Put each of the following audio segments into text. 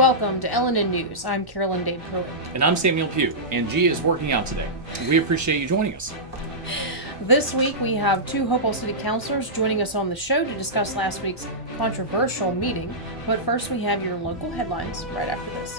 Welcome to LNN News. I'm Carolyn Dade Pruitt. And I'm Samuel Pugh, and G is working out today. We appreciate you joining us. This week we have two Hopewell City Councilors joining us on the show to discuss last week's controversial meeting. But first we have your local headlines right after this.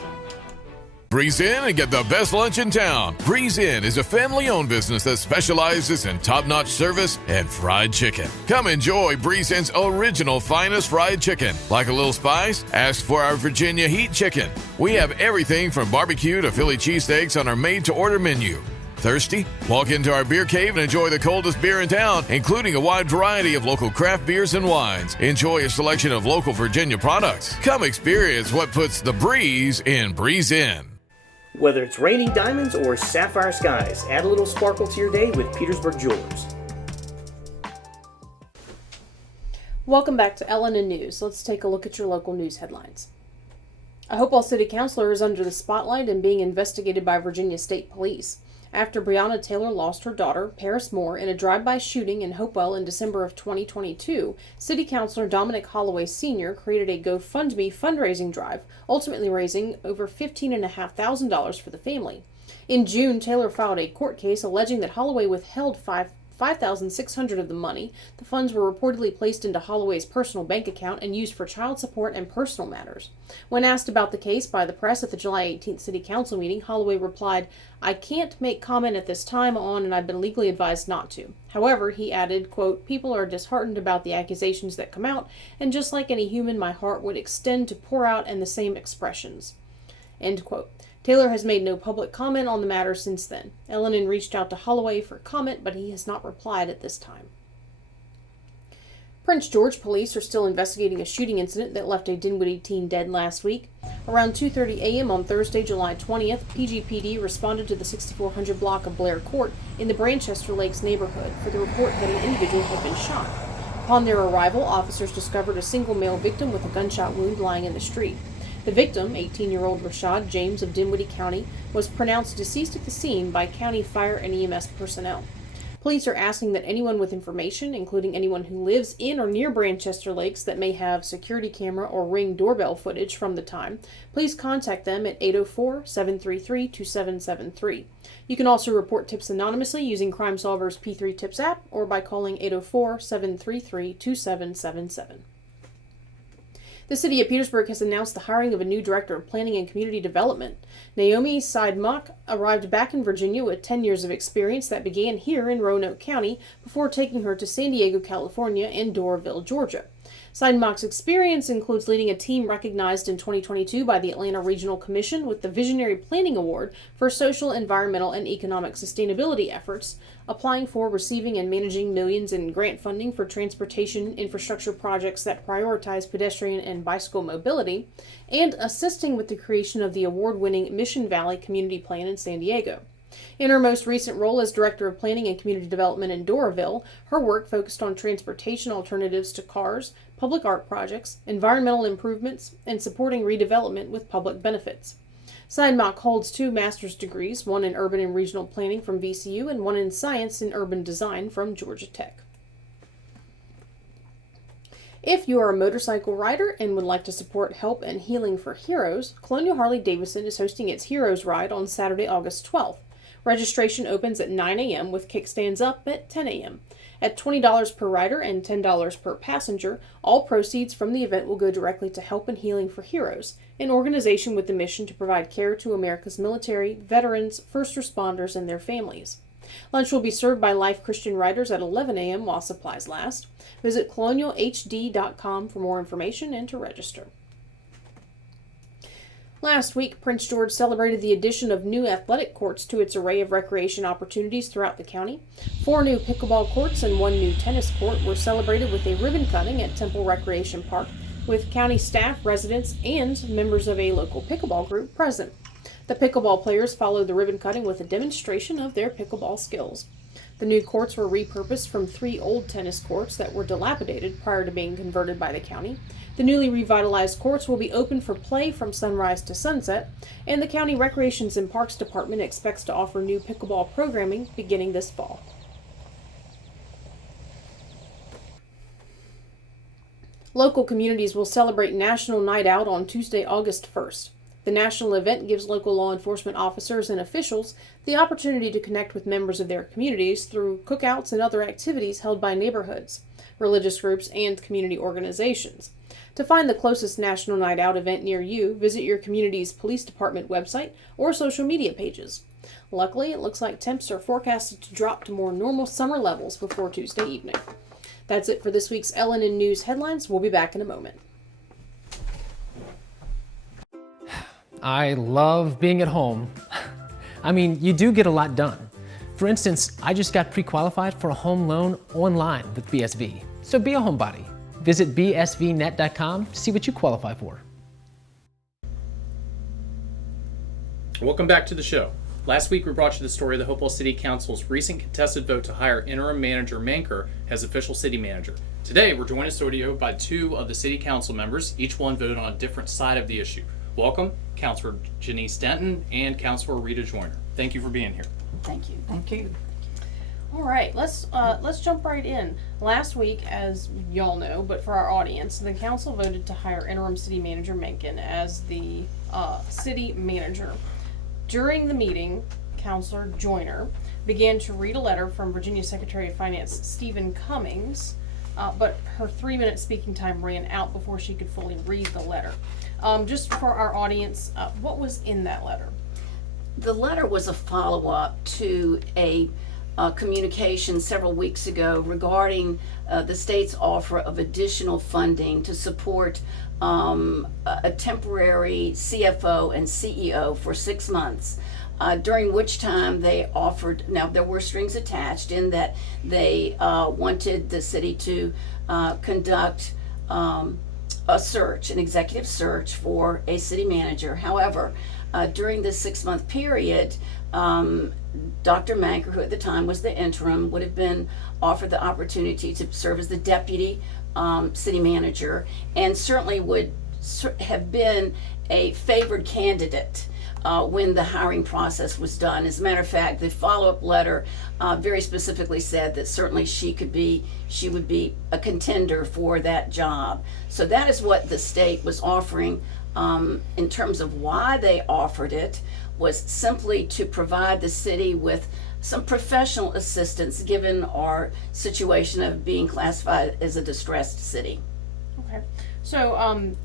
Breeze In and get the best lunch in town. Breeze In is a family-owned business that specializes in top-notch service and fried chicken. Come enjoy Breeze In's original finest fried chicken. Like a little spice? Ask for our Virginia Heat Chicken. We have everything from barbecue to Philly cheesesteaks on our made-to-order menu. Thirsty? Walk into our beer cave and enjoy the coldest beer in town, including a wide variety of local craft beers and wines. Enjoy a selection of local Virginia products. Come experience what puts the breeze in Breeze In. Whether it's raining diamonds or sapphire skies, add a little sparkle to your day with Petersburg Jewelers. Welcome back to LNN News. Let's take a look at your local news headlines. A Hopewell City Councilor is under the spotlight and being investigated by Virginia State Police after Breonna Taylor lost her daughter, Paris Moore, in a drive-by shooting in Hopewell in December of 2022. City Councilor Dominic Holloway Sr. created a GoFundMe fundraising drive, ultimately raising over $15,500 for the family. In June, Taylor filed a court case alleging that Holloway withheld $5,600 of the money. The funds were reportedly placed into Holloway's personal bank account and used for child support and personal matters. When asked about the case by the press at the July 18th City Council meeting, Holloway replied, "I can't make comment at this time on, and I've been legally advised not to." However, he added, quote, "People are disheartened about the accusations that come out, and just like any human, my heart would extend to pour out in the same expressions." End quote. Taylor has made no public comment on the matter since then. LNN reached out to Holloway for comment, but he has not replied at this time. Prince George police are still investigating a shooting incident that left a Dinwiddie teen dead last week. Around 2:30 a.m. on Thursday, July 20th, PGPD responded to the 6400 block of Blair Court in the Branchester Lakes neighborhood for the report that an individual had been shot. Upon their arrival, officers discovered a single male victim with a gunshot wound lying in the street. The victim, 18-year-old Rashad James of Dinwiddie County, was pronounced deceased at the scene by county fire and EMS personnel. Police are asking that anyone with information, including anyone who lives in or near Branchester Lakes that may have security camera or Ring doorbell footage from the time, please contact them at 804-733-2773. You can also report tips anonymously using Crime Solver's P3 Tips app or by calling 804-733-2777. The City of Petersburg has announced the hiring of a new Director of Planning and Community Development. Naomi Seidmach arrived back in Virginia with 10 years of experience that began here in Roanoke County before taking her to San Diego, California and Doraville, Georgia. Seidmach's experience includes leading a team recognized in 2022 by the Atlanta Regional Commission with the Visionary Planning Award for social, environmental, and economic sustainability efforts, applying for, receiving, and managing millions in grant funding for transportation infrastructure projects that prioritize pedestrian and bicycle mobility, and assisting with the creation of the award-winning Mission Valley Community Plan in San Diego. In her most recent role as Director of Planning and Community Development in Doraville, her work focused on transportation alternatives to cars, public art projects, environmental improvements, and supporting redevelopment with public benefits. Seidmach holds 2 master's degrees, one in urban and regional planning from VCU and one in science and urban design from Georgia Tech. If you are a motorcycle rider and would like to support Help and Healing for Heroes, Colonial Harley-Davidson is hosting its Heroes Ride on Saturday, August 12th. Registration opens at 9 a.m. with kickstands up at 10 a.m. At $20 per rider and $10 per passenger, all proceeds from the event will go directly to Help and Healing for Heroes, an organization with the mission to provide care to America's military, veterans, first responders, and their families. Lunch will be served by Life Christian Riders at 11 a.m. while supplies last. Visit colonialhd.com for more information and to register. Last week, Prince George celebrated the addition of new athletic courts to its array of recreation opportunities throughout the county. 4 new pickleball courts and 1 new tennis court were celebrated with a ribbon cutting at Temple Recreation Park, with county staff, residents, and members of a local pickleball group present. The pickleball players followed the ribbon cutting with a demonstration of their pickleball skills. The new courts were repurposed from 3 old tennis courts that were dilapidated prior to being converted by the county. The newly revitalized courts will be open for play from sunrise to sunset, and the County Recreations and Parks Department expects to offer new pickleball programming beginning this fall. Local communities will celebrate National Night Out on Tuesday, August 1st. The national event gives local law enforcement officers and officials the opportunity to connect with members of their communities through cookouts and other activities held by neighborhoods, religious groups, and community organizations. To find the closest National Night Out event near you, visit your community's police department website or social media pages. Luckily, it looks like temps are forecasted to drop to more normal summer levels before Tuesday evening. That's it for this week's LNN News headlines. We'll be back in a moment. I love being at home. I mean, you do get a lot done. For instance, I just got pre-qualified for a home loan online with BSV. So be a homebody. Visit bsvnet.com to see what you qualify for. Welcome back to the show. Last week we brought you the story of the Hopewell City Council's recent contested vote to hire interim manager Manker as official city manager. Today we're joined in studio by two of the city council members. Each one voted on a different side of the issue. Welcome, Councilor Janice Denton and Councilor Rita Joyner. Thank you for being here. Thank you. Thank you. All right, let's jump right in. Last week, as y'all know, but for our audience, the council voted to hire interim city manager Mencken as the city manager. During the meeting, Councilor Joyner began to read a letter from Virginia Secretary of Finance Stephen Cummings, but her 3-minute speaking time ran out before she could fully read the letter. Just for our audience, what was in that letter? The letter was a follow-up to a communication several weeks ago regarding the state's offer of additional funding to support a temporary CFO and CEO for 6 months, during which time they offered, now there were strings attached in that they wanted the city to conduct a search, an executive search for a city manager. However, during this 6-month period, Dr. Manker, who at the time was the interim, would have been offered the opportunity to serve as the deputy city manager, and certainly would have been a favored candidate when the hiring process was done. As a matter of fact, the follow-up letter very specifically said that certainly she would be a contender for that job. So that is what the state was offering. In terms of why they offered it, was simply to provide the city with some professional assistance given our situation of being classified as a distressed city. Okay, so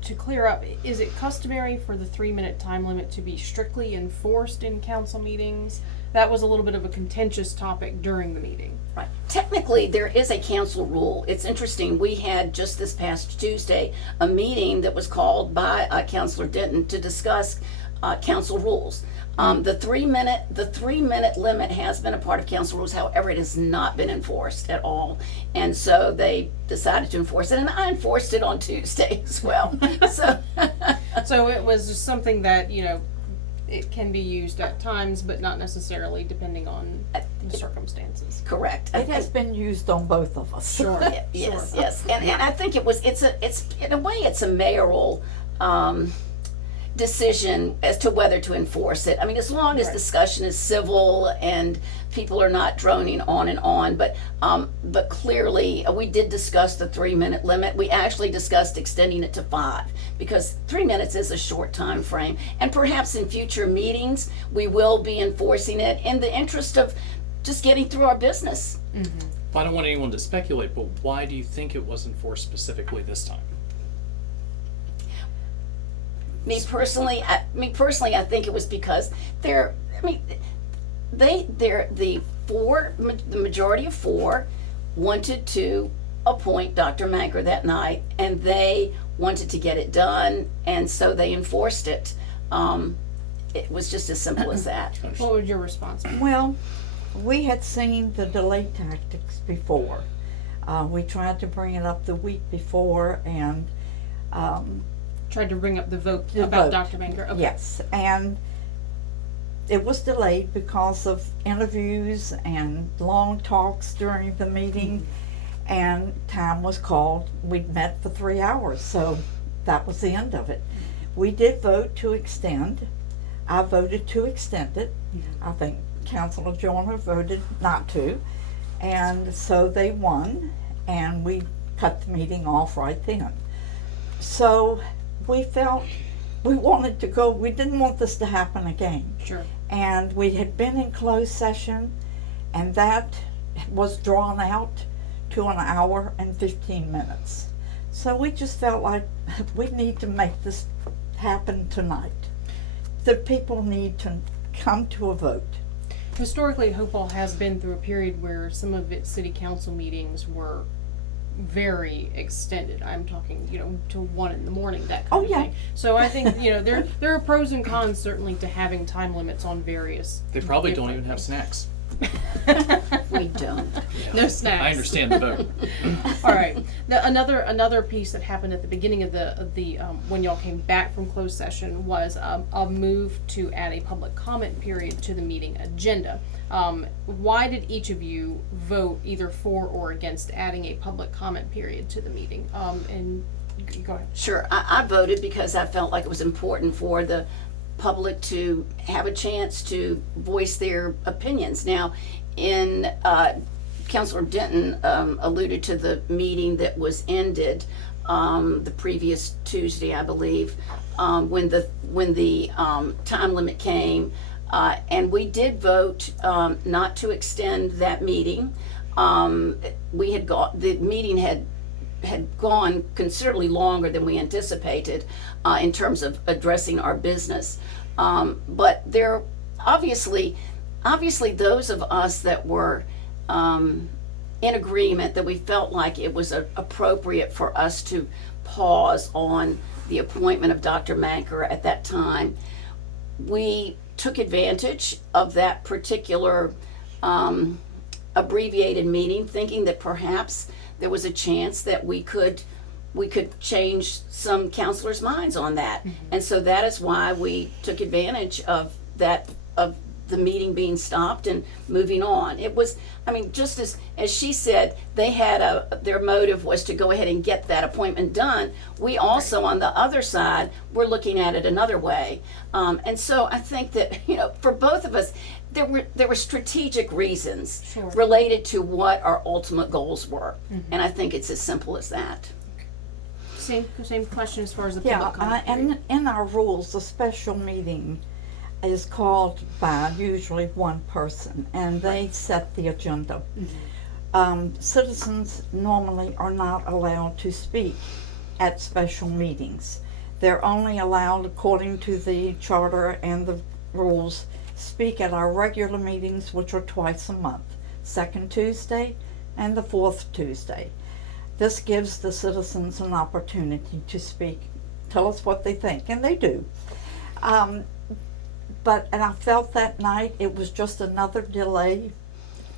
to clear up, is it customary for the 3-minute time limit to be strictly enforced in council meetings? That was a little bit of a contentious topic during the meeting. Right. Technically, there is a council rule. It's interesting. We had just this past Tuesday a meeting that was called by Councilor Denton to discuss council rules. The 3-minute limit has been a part of council rules. However, it has not been enforced at all, and so they decided to enforce it, and I enforced it on Tuesday as well. So it was just something that, it can be used at times, but not necessarily depending on the circumstances. Correct. It has been used on both of us. Sure. Yes, yes, and I think it's in a way it's a mayoral decision as to whether to enforce it. I mean, as long as discussion is civil and people are not droning on and on, but clearly we did discuss the 3-minute limit. We actually discussed extending it to 5 because 3 minutes is a short time frame, and perhaps in future meetings we will be enforcing it in the interest of just getting through our business. Mm-hmm. I don't want anyone to speculate, but why do you think it was enforced specifically this time? Me personally, I think it was because the majority of 4 wanted to appoint Dr. Manker that night, and they wanted to get it done, and so they enforced it. It was just as simple as that. What would your response be? Well, we had seen the delay tactics before. We tried to bring it up the week before, and Tried to bring up the vote The about vote. Dr. Manker. Okay. yes, and it was delayed because of interviews and long talks during the meeting, and time was called. We'd met for 3 hours, so that was the end of it. We did vote to extend. I voted to extend it. I think Councilor Joyner voted not to, and so they won, and we cut the meeting off right then. So we felt we wanted to go, we didn't want this to happen again. Sure. And we had been in closed session, and that was drawn out to an hour and 15 minutes. So we just felt like we need to make this happen tonight. The people need to come to a vote. Historically, Hopewell has been through a period where some of its city council meetings were very extended. I'm talking, to 1 in the morning, that kind of thing. So I think, there are pros and cons certainly to having time limits on various. They probably don't even have snacks. We don't. No snacks. I understand the vote. All right. Another piece that happened at the beginning of the when y'all came back from closed session was a move to add a public comment period to the meeting agenda. Why did each of you vote either for or against adding a public comment period to the meeting? And go ahead. Sure, I voted because I felt like it was important for the public to have a chance to voice their opinions. Now, Councilor Denton alluded to the meeting that was ended the previous Tuesday, I believe, when the time limit came, and we did vote not to extend that meeting. The meeting had gone considerably longer than we anticipated in terms of addressing our business. But there obviously those of us that were in agreement that we felt like it was appropriate for us to pause on the appointment of Dr. Manker at that time, we took advantage of that particular abbreviated meeting, thinking that perhaps there was a chance that we could change some counselors' minds on that. And so that is why we took advantage of that, of the meeting being stopped and moving on. It was, just as she said, they had their motive was to go ahead and get that appointment done. We also, on the other side, were looking at it another way. And so I think that, for both of us, there were strategic reasons related to what our ultimate goals were. And I think it's as simple as that. Same question as far as the public comment period. And in our rules, a special meeting is called by usually one person, and they set the agenda. Citizens normally are not allowed to speak at special meetings. They're only allowed, according to the charter and the rules, speak at our regular meetings, which are twice a month, second Tuesday and the fourth Tuesday. This gives the citizens an opportunity to speak, tell us what they think, and they do. And I felt that night it was just another delay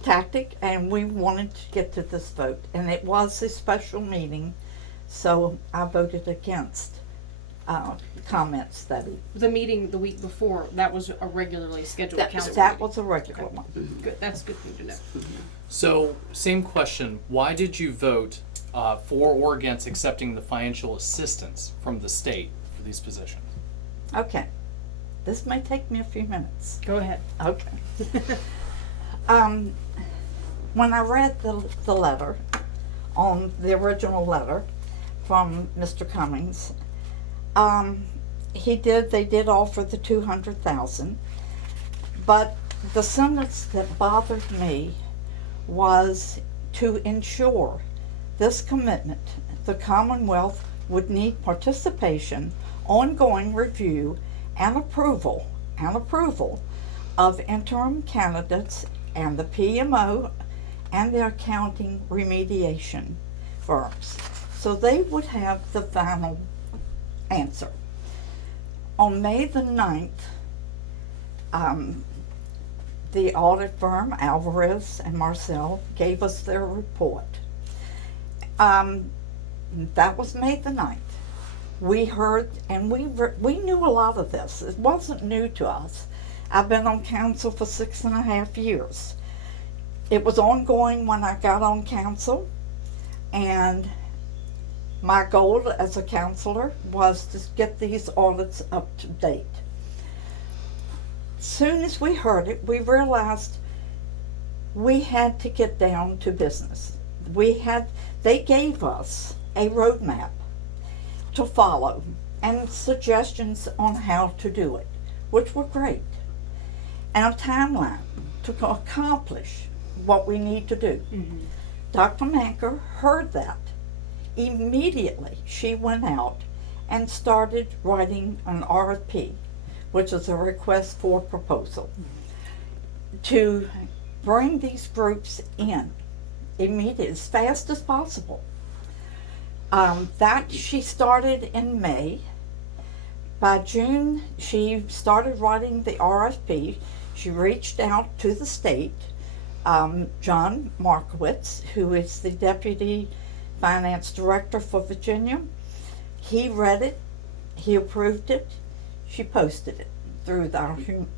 tactic, and we wanted to get to this vote. And it was a special meeting, so I voted against comments that The meeting the week before, that was a regularly scheduled council that meeting. was a regular one. Good. That's a good thing to know. So, same question. Why did you vote for or against accepting the financial assistance from the state for these positions? Okay, this may take me a few minutes. Go ahead. Okay. When I read the letter, on the original letter from Mr. Cummings, they did offer the $200,000, but the sentence that bothered me was to ensure this commitment, the Commonwealth would need participation, ongoing review, and approval of interim candidates and the PMO and the accounting remediation firms. So they would have the final answer. On May the 9th, the audit firm, Alvarez and Marcel, gave us their report. That was May the 9th. We heard, and we knew a lot of this. It wasn't new to us. I've been on council for 6.5 years. It was ongoing when I got on council, and my goal as a counselor was to get these audits up to date. Soon as we heard it, we realized we had to get down to business. they gave us a roadmap to follow and suggestions on how to do it, which were great, and a timeline to accomplish what we need to do. Mm-hmm. Dr. Manker heard that. Immediately, she went out and started writing an RFP, which is a request for proposal, to bring these groups in immediately, as fast as possible. That she started in May. By June, she started writing the RFP. She reached out to the state. John Markowitz, who is the Deputy Finance Director for Virginia, he read it, he approved it, she posted it through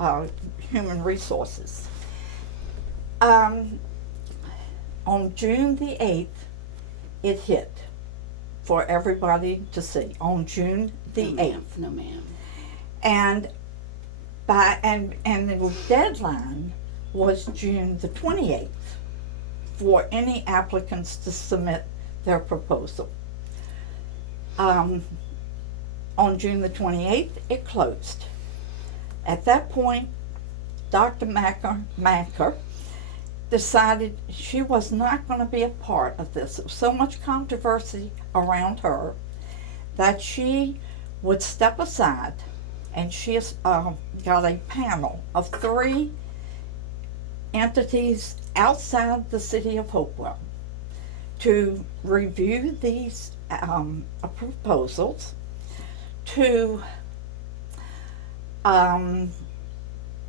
our human resources. On June the 8th, it hit for everybody to see, on June the 8th. No, ma'am. And the deadline was June the 28th for any applicants to submit their proposal. On June the 28th, it closed. At that point, Dr. Manker decided she was not going to be a part of this. There was so much controversy around her that she would step aside, and she has got a panel of 3 entities outside the city of Hopewell to review these proposals, to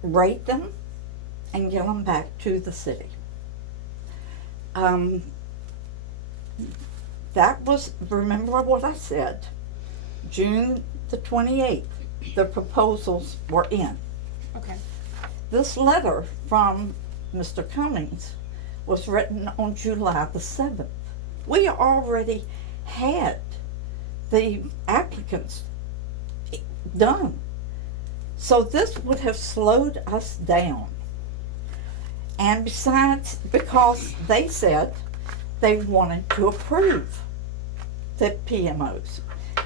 rate them and get them back to the city. That was, remember what I said, June the 28th, the proposals were in. Okay. This letter from Mr. Cummings was written on July the 7th. We already had the applicants done. So this would have slowed us down. And besides, because they said they wanted to approve the PMOs.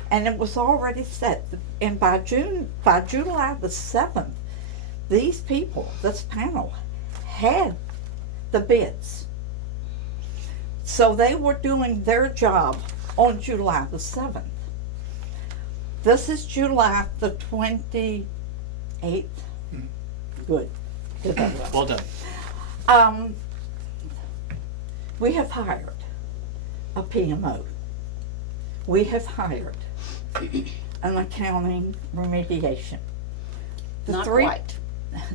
And it was already set. And by July the 7th, these people, this panel, had the bids. So they were doing their job on July the 7th. This is July the 28th. Good. Did that well. Well done. We have hired a PMO. We have hired an accounting remediation. Not quite.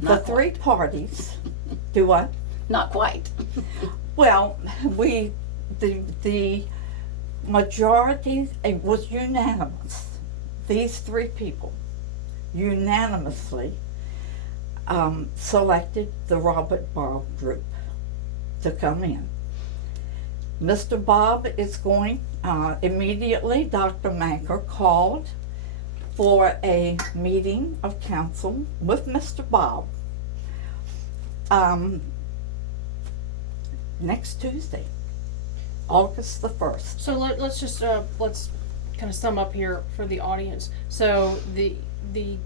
The Not 3 parties do what? Not quite. Well, the majority, it was unanimous. These 3 people unanimously selected the Robert Bob group to come in. Mr. Bob is going, immediately Dr. Manker called for a meeting of council with Mr. Bob next Tuesday, August the 1st. So let's just let's kind of sum up here for the audience. So the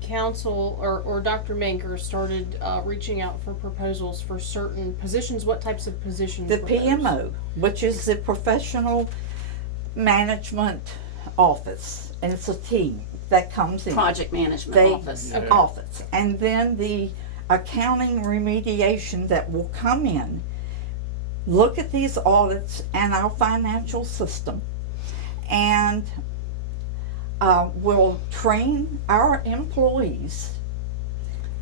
council or Dr. Manker started reaching out for proposals for certain positions. What types of positions? The were those? PMO, which is the Professional Management Office, and it's a team that comes in. Project management office. Okay. Office. And then the accounting remediation that will come in, look at these audits and our financial system, and will train our employees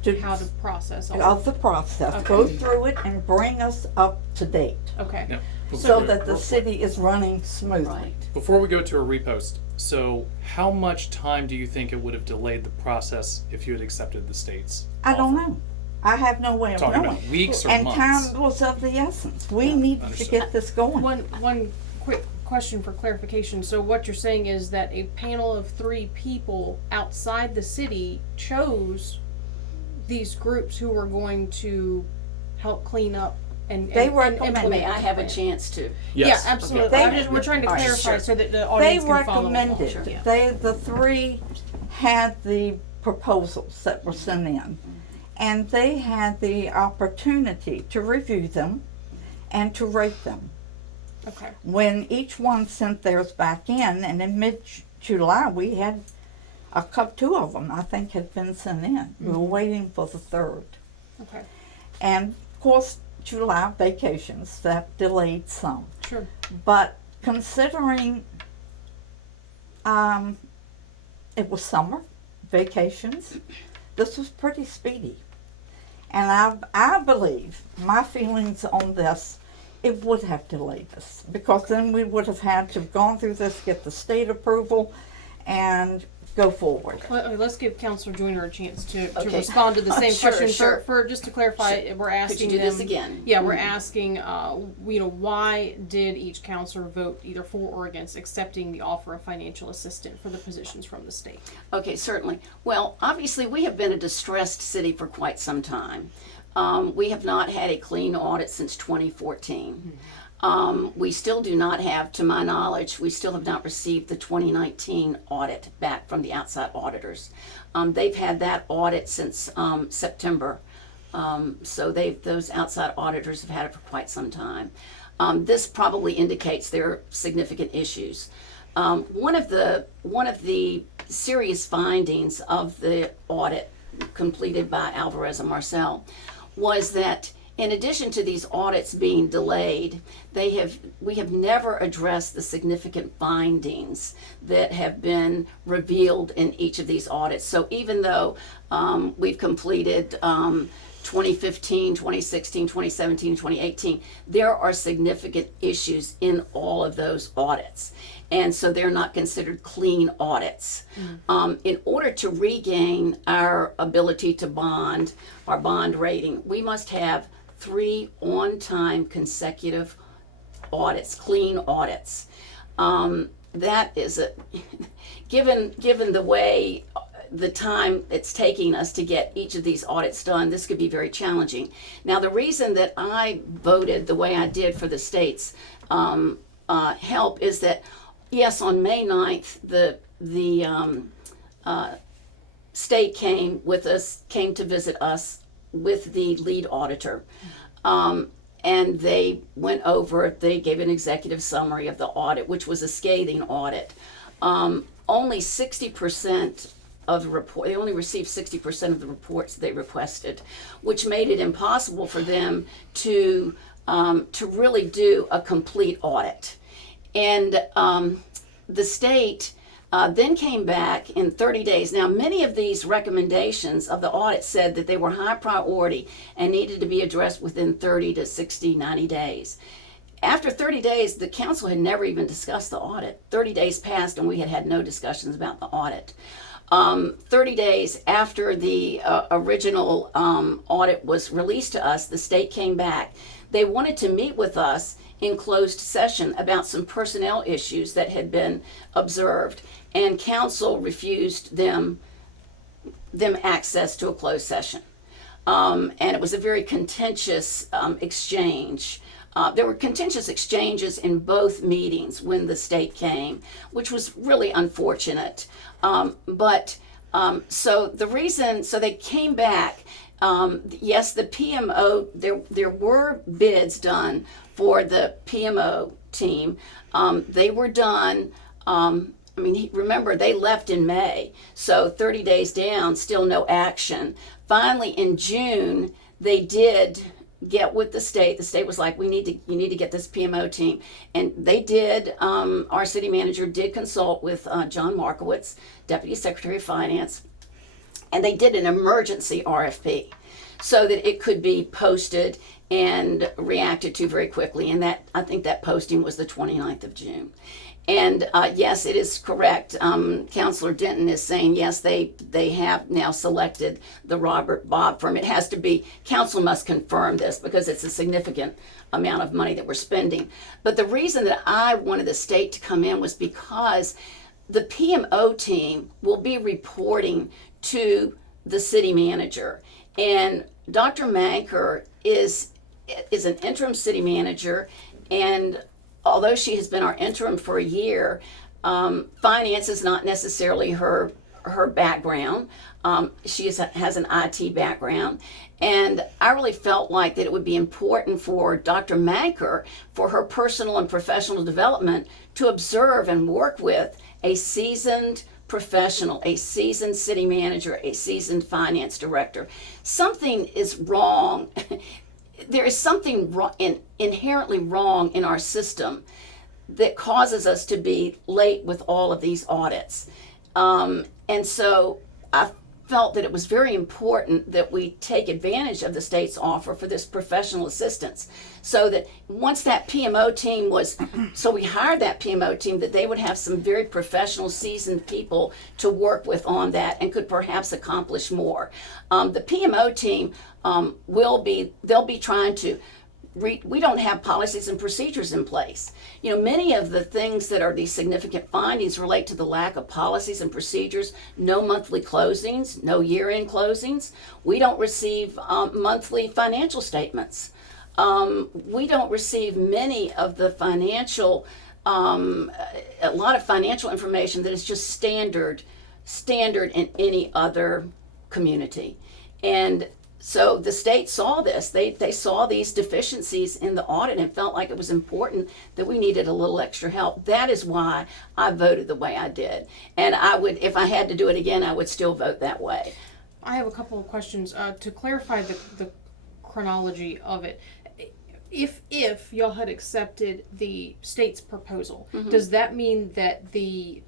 to How to process all of the process, Okay. go through it and bring us up to date Okay. Now, so before- that the city is running smoothly. Right. Before we go to a repost, so how much time do you think it would have delayed the process if you had accepted the state's I don't offer? know. I have no way of Talking knowing. about weeks or And months? time was of the essence. We need to understood. get this going. One quick question for clarification. So what you're saying is that a panel of 3 people outside the city chose these groups who were going to help clean up and They and recommend- implement May I the have a plan. chance to? Yes. Yeah, absolutely. They- We're trying to All right, clarify sure. so that the They audience can follow along. recommended, Sure. Yeah. the three had the proposals that were sent in, and they had the opportunity to review them and to rate them. Okay. When each one sent theirs back in, and in mid-July, we had two of them, I think, had been sent in. We were waiting for the third. Okay. And of course, July vacations, that delayed some. Sure. But considering it was summer, vacations, this was pretty speedy. And I believe, my feelings on this, it would have delayed us, because then we would have had to have gone through this, get the state approval, and go forward. Well, okay, let's give Councilor Joyner a chance to Okay. respond to the same Sure, question. sure. For just to clarify, we're asking Could you do this them- again? Yeah, we're asking, why did each councilor vote either for or against accepting the offer of financial assistance for the positions from the state? Okay, certainly. Well, obviously, we have been a distressed city for quite some time. We have not had a clean audit since 2014. We still do not have, to my knowledge, we still have not received the 2019 audit back from the outside auditors. They've had that audit since September. So those outside auditors have had it for quite some time. This probably indicates there are significant issues. One of the serious findings of the audit completed by Alvarez and Marcel was that in addition to these audits being delayed, we have never addressed the significant findings that have been revealed in each of these audits. So even though we've completed 2015, 2016, 2017, 2018, there are significant issues in all of those audits. And so they're not considered clean audits. In order to regain our ability to bond, our bond rating, we must have 3 on-time consecutive audits, clean audits. That is given the way the time it's taking us to get each of these audits done, this could be very challenging. Now, the reason that I voted the way I did for the state's help is that, yes, on May 9th, the state came to visit us with the lead auditor. And they gave an executive summary of the audit, which was a scathing audit. Only 60% of the report, they only received 60% of the reports they requested, which made it impossible for them to really do a complete audit. And the state then came back in 30 days. Now, many of these recommendations of the audit said that they were high priority and needed to be addressed within 30 to 60, 90 days. After 30 days, the council had never even discussed the audit. 30 days passed and we had no discussions about the audit. 30 days after the original audit was released to us, the state came back. They wanted to meet with us in closed session about some personnel issues that had been observed, and council refused them access to a closed session. And it was a very contentious exchange. There were contentious exchanges in both meetings when the state came, which was really unfortunate. So they came back. Yes, the PMO, there were bids done for the PMO team. They were done, remember, they left in May, so 30 days down, still no action. Finally, in June, they did get with the state. The state was like, you need to get this PMO team. And they did. Our city manager did consult with John Markowitz, Deputy Secretary of Finance, and they did an emergency RFP so that it could be posted and reacted to very quickly. And I think that posting was the 29th of June. And yes, it is correct. Councilor Denton is saying, yes, they have now selected the Robert Bob firm. It has to be, council must confirm this because it's a significant amount of money that we're spending. But the reason that I wanted the state to come in was because the PMO team will be reporting to the city manager. And Dr. Manker is is an interim city manager, and although she has been our interim for a year, finance is not necessarily her background. She has an IT background, and I really felt like that it would be important for Dr. Manker, for her personal and professional development, to observe and work with a seasoned professional, a seasoned city manager, a seasoned finance director. Something is wrong. There is something inherently wrong in our system that causes us to be late with all of these audits. And so I felt that it was very important that we take advantage of the state's offer for this professional assistance, so that once that PMO team so we hired that PMO team, that they would have some very professional, seasoned people to work with on that and could perhaps accomplish more. The PMO team they'll be trying to we don't have policies and procedures in place. You know, many of the things that are these significant findings relate to the lack of policies and procedures. No monthly closings, no year-end closings. We don't receive monthly financial statements. We don't receive many of the a lot of financial information that is just standard in any other community. And so the state saw this. They saw these deficiencies in the audit and felt like it was important that we needed a little extra help. That is why I voted the way I did. And I would, if I had to do it again, I would still vote that way. I have a couple of questions to clarify the chronology of it. If y'all had accepted the state's proposal, does that mean that the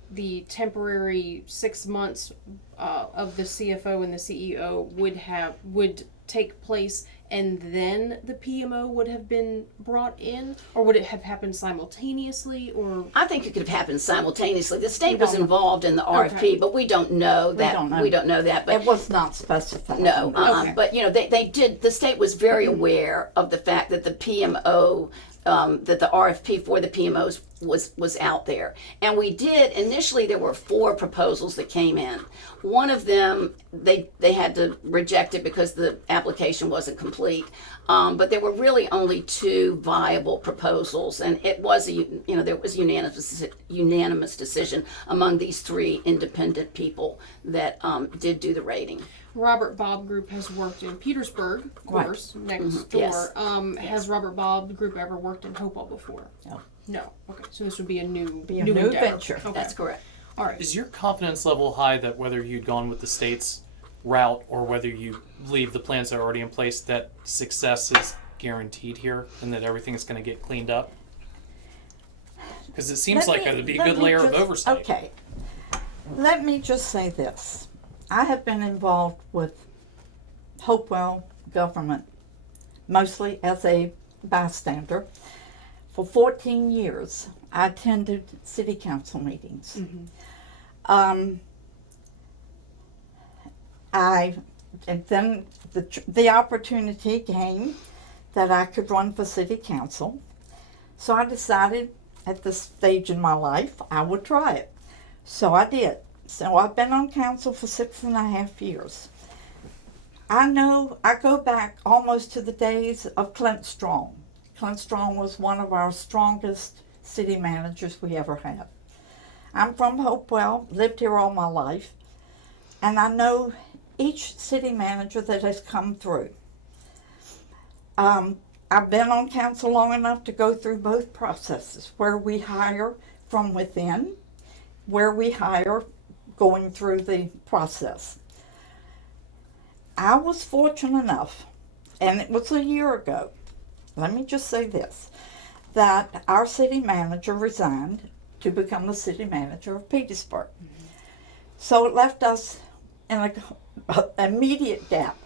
temporary 6 months of the CFO and the CEO would take place, and then the PMO would have been brought in, or would it have happened simultaneously? Or I think it could have happened simultaneously. The state was involved in the RFP, but we don't know that. We don't know that. But it was not specified. No, but you know, they did. The state was very aware of the fact that the PMO, that the RFP for the PMOs was out there, and we did initially. There were 4 proposals that came in. One of them they had to reject it because the application wasn't complete. But there were really only 2 viable proposals, and it was there was unanimous decision among these 3 independent people that did do the rating. Robert Bob Group has worked in Petersburg, of course, next door. Yes. Has Robert Bob Group ever worked in Hopewell before? No. No. Okay, so this would be a new new venture. Okay. That's correct. All right. Is your confidence level high that whether you'd gone with the state's route or whether you leave the plans that are already in place, that success is guaranteed here and that everything is going to get cleaned up? Because it seems like it would be a good layer of oversight. Okay. Let me just say this. I have been involved with Hopewell government, mostly as a bystander. For 14 years, I attended city council meetings. And then the opportunity came that I could run for city council. So I decided at this stage in my life I would try it. So I did. So I've been on council for 6.5 years. I go back almost to the days of Clint Strong. Clint Strong was one of our strongest city managers we ever had. I'm from Hopewell, lived here all my life, and I know each city manager that has come through. I've been on council long enough to go through both processes, where we hire from within, where we hire going through the process. I was fortunate enough, and it was a year ago, let me just say this, that our city manager resigned to become the city manager of Petersburg. So it left us in an immediate gap.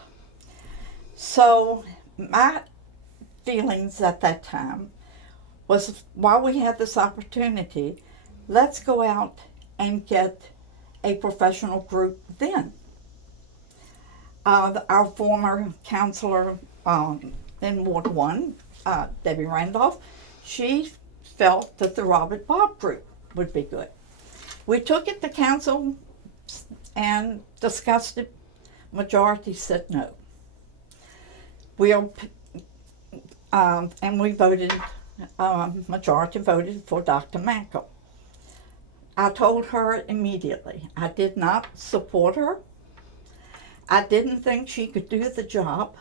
So my feelings at that time was, while we had this opportunity, let's go out and get a professional group then. Our former counselor in Ward 1, Debbie Randolph, she felt that the Robert Bob group would be good. We took it to council and discussed it. Majority said no. and we voted, majority voted for Dr. Mankel. I told her immediately I did not support her. I didn't think she could do the job,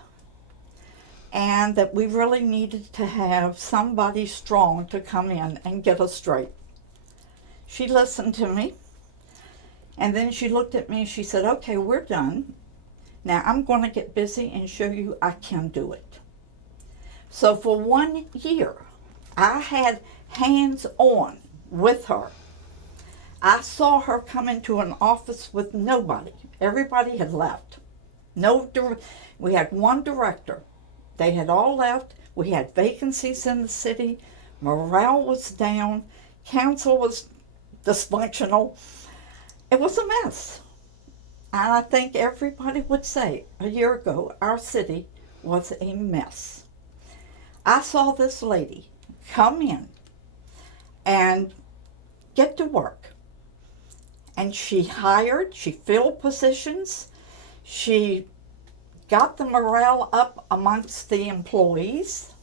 and that we really needed to have somebody strong to come in and get us straight. She listened to me, and then she looked at me and she said, okay, we're done. Now I'm going to get busy and show you I can do it. So for 1 year, I had hands-on with her. I saw her come into an office with nobody. Everybody had left. We had one director. They had all left. We had vacancies in the city. Morale was down. Council was dysfunctional. It was a mess. And I think everybody would say a year ago, our city was a mess. I saw this lady come in and get to work. And she filled positions, she got the morale up amongst the employees.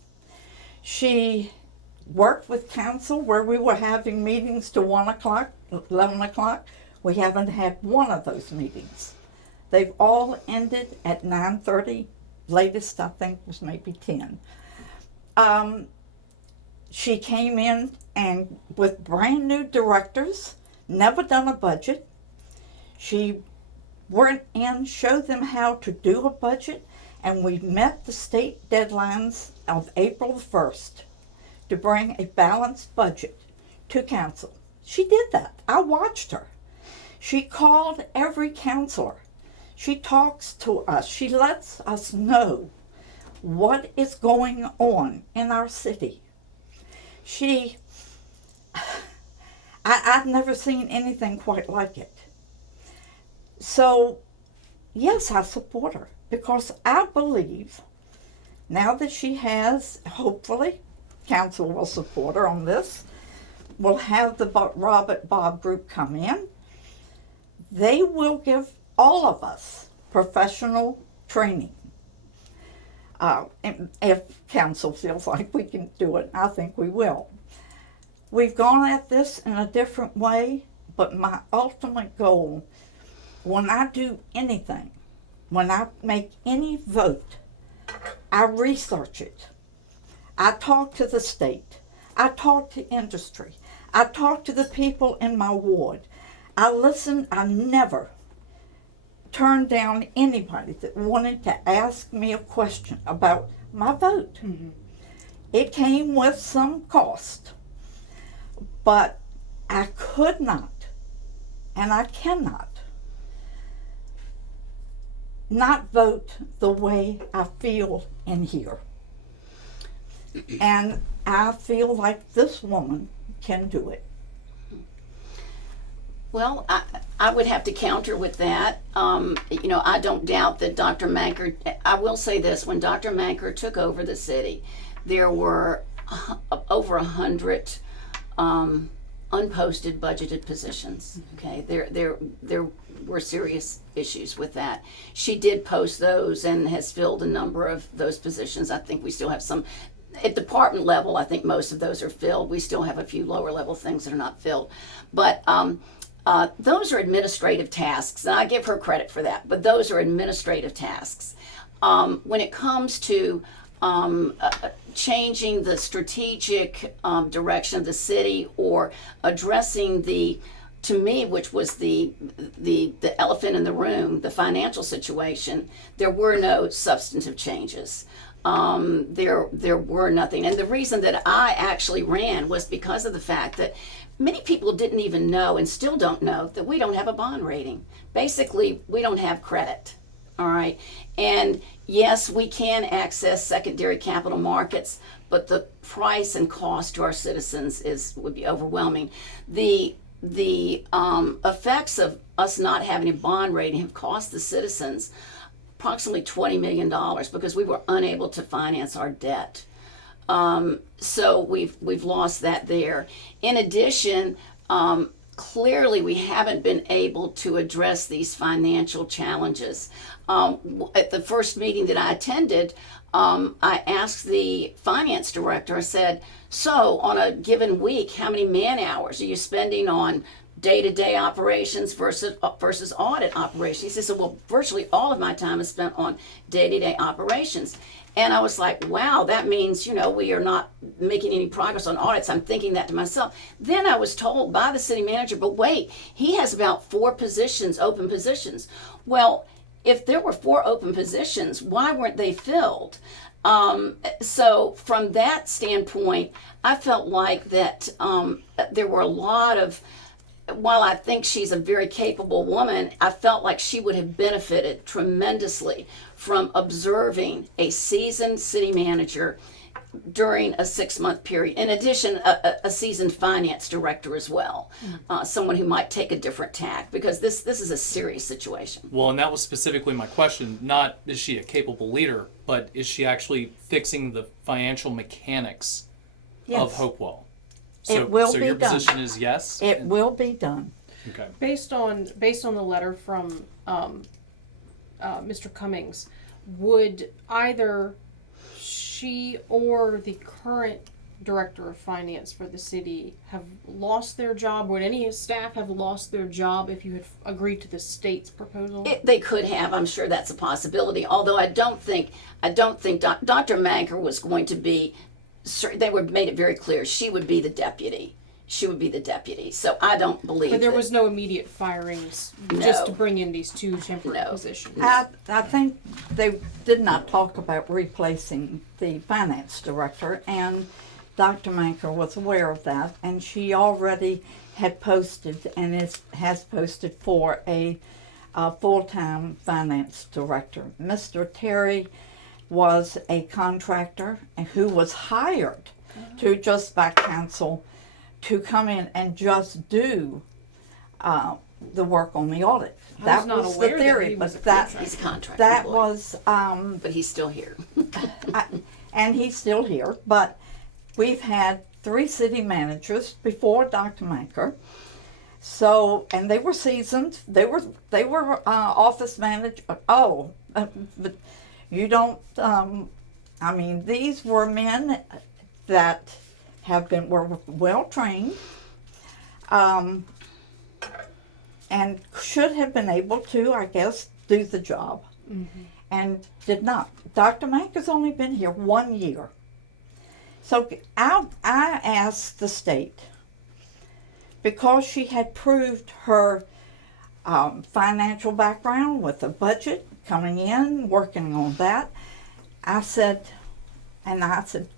She worked with council where we were having meetings to 1 o'clock, 11 o'clock. We haven't had one of those meetings. They've all ended at 9:30. Latest, I think, was maybe 10. She came in and with brand new directors, never done a budget. She went in, showed them how to do a budget, and we met the state deadlines of April 1st to bring a balanced budget to council. She did that. I watched her. She called every counselor. She talks to us. She lets us know what is going on in our city. I've never seen anything quite like it. So, yes, I support her because I believe now that she has, hopefully, council will support her on this, we'll have the Robert Bob group come in. They will give all of us professional training. If council feels like we can do it, I think we will. We've gone at this in a different way, but my ultimate goal, when I do anything, when I make any vote, I research it. I talk to the state. I talk to industry. I talk to the people in my ward. I listen. I never turned down anybody that wanted to ask me a question about my vote. Mm-hmm. It came with some cost, but I could not, and I cannot, not vote the way I feel in here. And I feel like this woman can do it. Well, I would have to counter with that. I don't doubt that Dr. Manker, I will say this, when Dr. Manker took over the city, there were over 100 unposted budgeted positions. Okay, there were serious issues with that. She did post those and has filled a number of those positions. I think we still have some. At department level, I think most of those are filled. We still have a few lower level things that are not filled. But those are administrative tasks, and I give her credit for that, but those are administrative tasks. When it comes to changing the strategic direction of the city or addressing to me, which was the elephant in the room, the financial situation, there were no substantive changes. There were nothing. And the reason that I actually ran was because of the fact that many people didn't even know and still don't know that we don't have a bond rating. Basically, we don't have credit. All right. And yes, we can access secondary capital markets, but the price and cost to our citizens would be overwhelming. The effects of us not having a bond rating have cost the citizens approximately $20 million because we were unable to finance our debt. So we've lost that there. In addition, clearly we haven't been able to address these financial challenges. At the first meeting that I attended, I asked the finance director, I said, so on a given week, how many man hours are you spending on day-to-day operations versus audit operations? He said, so, well, virtually all of my time is spent on day-to-day operations. And I was like, wow, that means, we are not making any progress on audits. I'm thinking that to myself. Then I was told by the city manager, but wait, he has about 4 positions, open positions. Well, if there were 4 open positions, why weren't they filled? So from that standpoint, I felt like that there were a lot of, while I think she's a very capable woman, I felt like she would have benefited tremendously from observing a seasoned city manager during a 6-month period. In addition, a seasoned finance director as well, someone who might take a different tack, because this is a serious situation. Well, and that was specifically my question. Not is she a capable leader, but is she actually fixing the financial mechanics of Hopewell? So, it will so be your done. position is yes? It will be done. Okay. Based on the letter from Mr. Cummings, would either she or the current director of finance for the city have lost their job? Would any staff have lost their job if you had agreed to the state's proposal? They could have. I'm sure that's a possibility. Although I don't think Dr. Manker was going to be. They made it very clear she would be the deputy. She would be the deputy. So I don't believe. But there was no immediate firings just to No. bring in these 2 temporary No. positions. I think they did not talk about replacing the finance director, and Dr. Manker was aware of that, and she already had posted and has posted for a full-time finance director. Mr. Terry was a contractor who was hired to just by council to come in and just do the work on the audit. I was not was aware the that theory, he was but a that He's a contract that employee, was but he's still here. and he's still here. But we've had 3 city managers before Dr. Manker. So, and they were seasoned. They were office manager. But you don't. I mean, these were men that were well trained, and should have been able to, I guess, do the job, and did not. Dr. Manker's only been here 1 year. So I asked the state, because she had proved her financial background with a budget coming in, working on that. I said,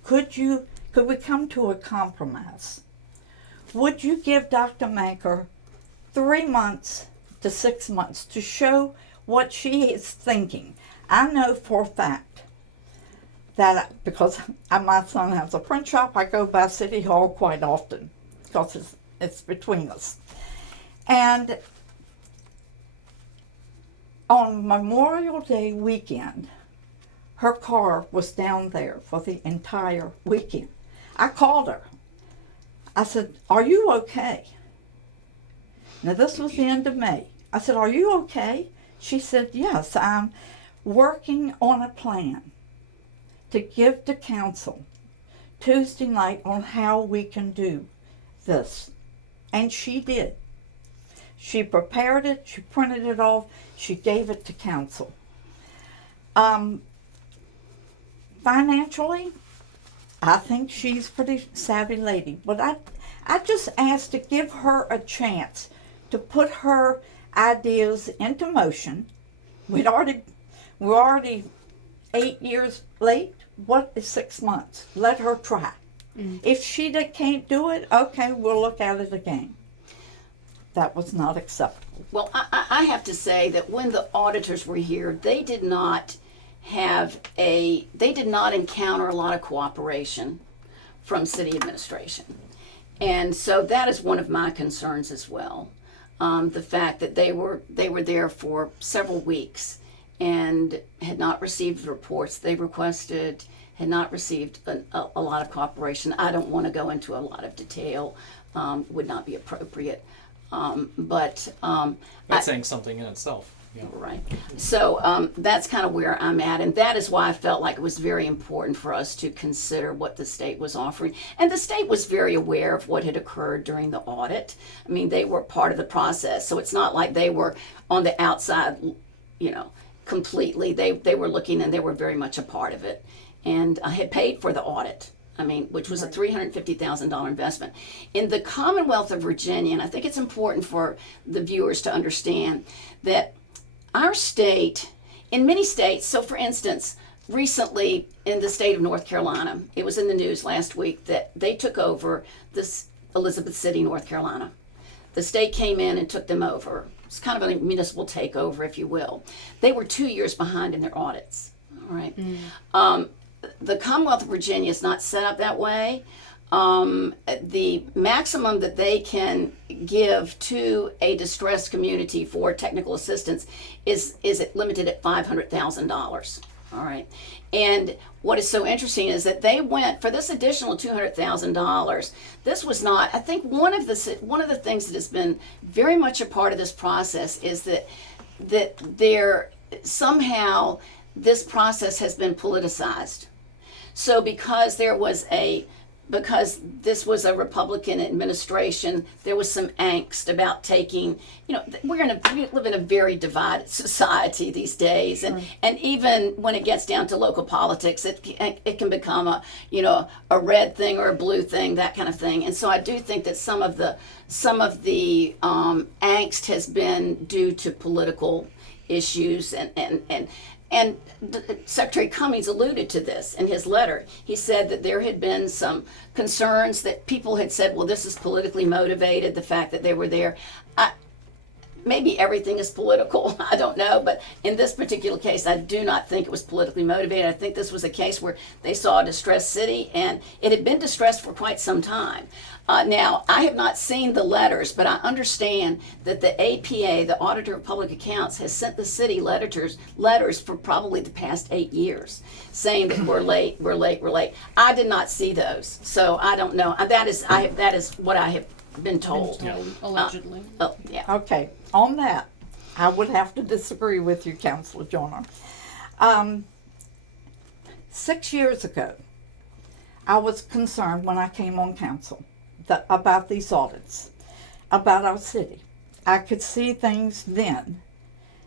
could we come to a compromise? Would you give Dr. Manker 3 months to 6 months to show what she is thinking? I know for a fact that, because my son has a print shop, I go by City Hall quite often because it's between us. And on Memorial Day weekend, her car was down there for the entire weekend. I called her. I said, "Are you okay?" Now, this was the end of May. I said, "Are you okay?" She said, "Yes, I'm working on a plan to give to council Tuesday night on how we can do this." And she did. She prepared it, she printed it off, she gave it to council. Financially, I think she's a pretty savvy lady, but I just asked to give her a chance to put her ideas into motion. We're already 8 years late. What is 6 months? Let her try. If she can't do it, okay, we'll look at it again. That was not acceptable. Well, I have to say that when the auditors were here, they did not encounter a lot of cooperation from city administration. And so that is one of my concerns as well. The fact that they were there for several weeks and had not received the reports they requested, had not received a lot of cooperation. I don't want to go into a lot of detail, would not be appropriate. That's saying something in itself. Yeah. Right. So that's kind of where I'm at. And that is why I felt like it was very important for us to consider what the state was offering. And the state was very aware of what had occurred during the audit. I mean, they were part of the process. So it's not like they were on the outside, completely. They were looking, and they were very much a part of it. And I had paid for the audit. I mean, which was a $350,000 investment. In the Commonwealth of Virginia, and I think it's important for the viewers to understand that our state, in many states, so for instance, recently in the state of North Carolina, it was in the news last week that they took over this Elizabeth City, North Carolina. The state came in and took them over. It's kind of a municipal takeover, if you will. They were 2 years behind in their audits. All right. The Commonwealth of Virginia is not set up that way. The maximum that they can give to a distressed community for technical assistance is limited at $500,000. All right. And what is so interesting is that they went for this additional $200,000. This was not, I think one of the things that has been very much a part of this process is that there somehow this process has been politicized. So because this was a Republican administration, there was some angst about taking, we live in a very divided society these days. And even when it gets down to local politics, it can become a red thing or a blue thing, that kind of thing. And so I do think that some of the angst has been due to political issues and Secretary Cummings alluded to this in his letter. He said that there had been some concerns that people had said, well, this is politically motivated, the fact that they were there. Maybe everything is political, I don't know, but in this particular case, I do not think it was politically motivated. I think this was a case where they saw a distressed city, and it had been distressed for quite some time. Now, I have not seen the letters, but I understand that the APA, the Auditor of Public Accounts, has sent the city letters for probably the past 8 years, saying that we're late. I did not see those, so I don't know. That is what I have been told. Allegedly. Yeah. Okay, on that, I would have to disagree with you, Councilor Joyner. 6 years ago, I was concerned when I came on council about these audits, about our city. I could see things then,